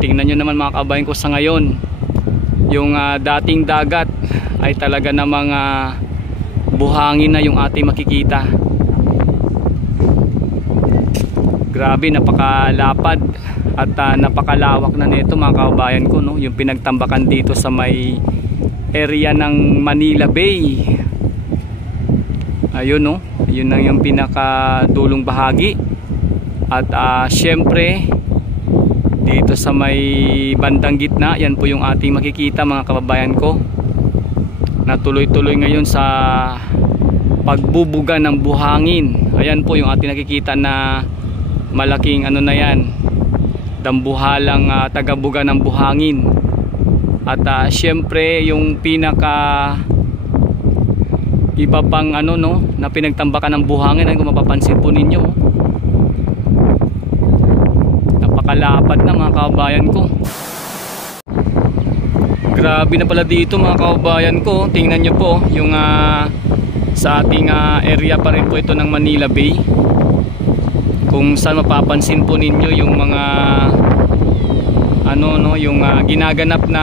tingnan nyo naman mga kabayan ko sa ngayon, yung dating dagat ay talaga namang buhangin na yung ating makikita. Grabe, napakalapad at napakalawak na nito mga kabayan ko, no? Yung pinagtambakan dito sa may area ng Manila Bay. Ayun, no? Yun lang yung pinakadulong bahagi. At syempre dito sa may bandang gitna, yan po yung ating makikita mga kababayan ko, na tuloy-tuloy ngayon sa pagbubuga ng buhangin. Ayan po yung ating nakikita na malaking ano na yan, dambuhalang tagabuga ng buhangin. At syempre yung pinaka iba pang ano, no, na pinagtambakan ng buhangin, ay kung mapapansin po ninyo, napakalapad na mga kababayan ko. Grabe na pala dito mga kababayan ko. Tingnan nyo po yung sa ating area pa rin po ito ng Manila Bay, kung saan mapapansin po ninyo yung mga ano, no, yung ginaganap na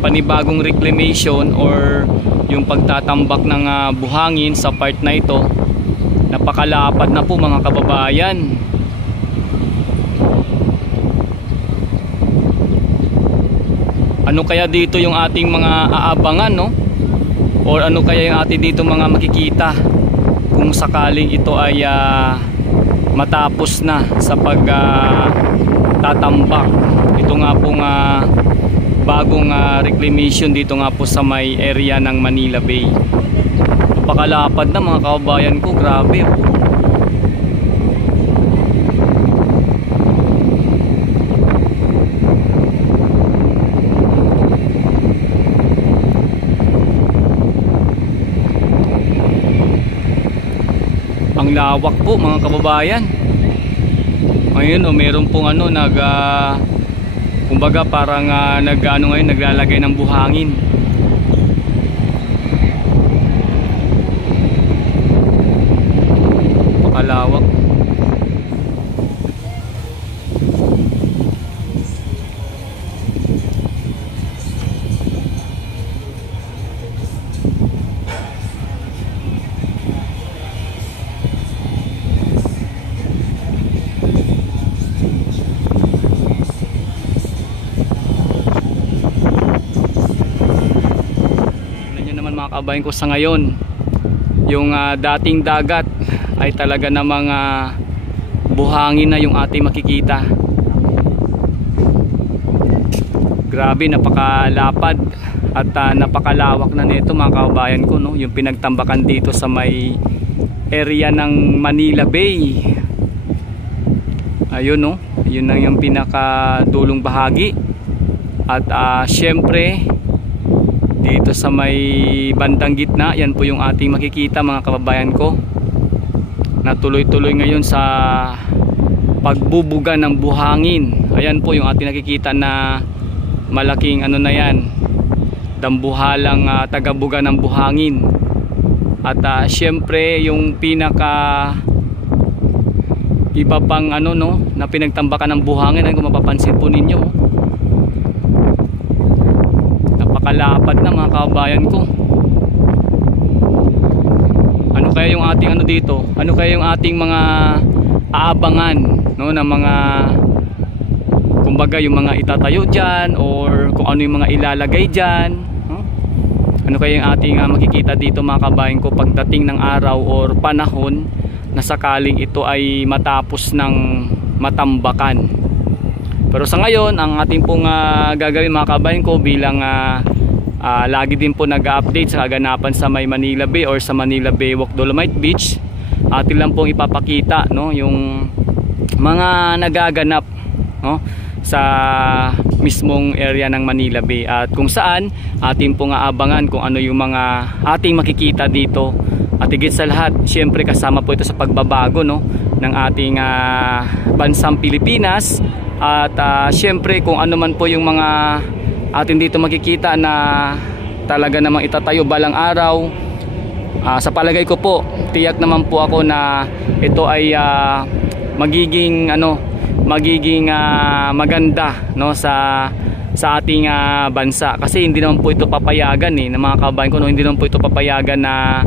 panibagong reclamation or yung pagtatambak ng buhangin sa part na ito. Napakalapad na po mga kababayan. Ano kaya dito yung ating mga aabangan, no? Or ano kaya yung ating dito mga makikita kung sakaling ito ay matapos na sa pagtatambak. Ito nga pong bagong reclamation dito nga po sa may area ng Manila Bay. Napakalapad na mga kababayan ko, grabe. Ang lawak po mga kababayan. Ngayon meron pong ano kumbaga parang ngayon naglalagay ng buhangin. Pakalawak. Mga kabayan ko sa ngayon, yung dating dagat ay talaga namang buhangin na yung ating makikita. Grabe, napakalapad at napakalawak na nito mga kabayan ko, no? Yung pinagtambakan dito sa may area ng Manila Bay. Ayun, no? Yun lang yung pinakadulong bahagi. At syempre dito sa may bandang gitna, yan po yung ating makikita mga kababayan ko, na tuloy-tuloy ngayon sa pagbubuga ng buhangin. Ayan po yung ating nakikita na malaking ano na yan, dambuhalang tagabuga ng buhangin. At syempre yung pinaka iba pang ano, no, na pinagtambakan ng buhangin, ay kung mapapansin po ninyo, napakalapad na mga kababayan ko. Ano kaya yung ating ano dito? Ano kaya yung ating mga aabangan, no, na mga kumbaga yung mga itatayo dyan, or kung ano yung mga ilalagay dyan, no? Ano kaya yung ating makikita dito mga kababayan ko pagdating ng araw or panahon na sakaling ito ay matapos ng matambakan. Pero sa ngayon, ang ating pong gagawin mga kababayan ko, bilang lagi din po nag-update sa kaganapan sa may Manila Bay or sa Manila Bay Walk Dolomite Beach, atin lang pong ipapakita, no, yung mga nagaganap, no, sa mismong area ng Manila Bay, at kung saan atin pong aabangan kung ano yung mga ating makikita dito. At higit sa lahat, syempre kasama po ito sa pagbabago, no, ng ating bansang Pilipinas. At syempre kung ano man po yung mga atin dito makikita na talaga namang itatayo balang araw, sa palagay ko po, tiyak naman po ako na ito ay magiging ano, magiging maganda, no, sa ating bansa. Kasi hindi naman po ito papayagan ng mga kabayan ko, no, hindi naman po ito papayagan na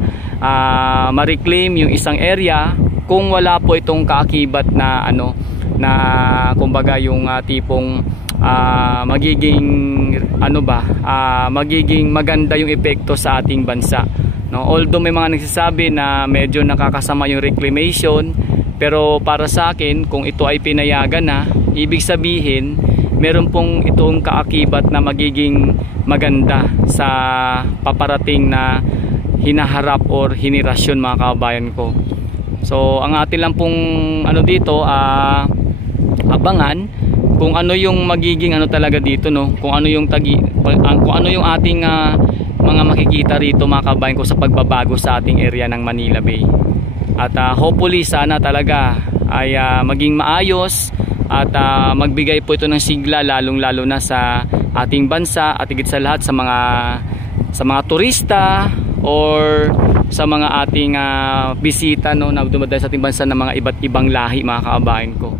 ma-reclaim yung isang area kung wala po itong kaakibat na na kumbaga yung tipong magiging magiging maganda yung epekto sa ating bansa, no? Although may mga nagsasabi na medyo nakakasama yung reclamation, pero para sa akin, kung ito ay pinayagan na, ibig sabihin meron pong itong kaakibat na magiging maganda sa paparating na hinaharap or henerasyon, mga kabayan ko. So ang atin lang pong dito abangan kung ano yung magiging talaga dito, no, kung ano yung yung ating mga makikita rito, mga kabayan ko, sa pagbabago sa ating area ng Manila Bay. At hopefully sana talaga ay maging maayos at magbigay po ito ng sigla, lalong-lalo na sa ating bansa at higit sa lahat sa mga turista or sa mga ating bisita, no, na dumadaan sa ating bansa ng mga iba't ibang lahi, mga kabayan ko.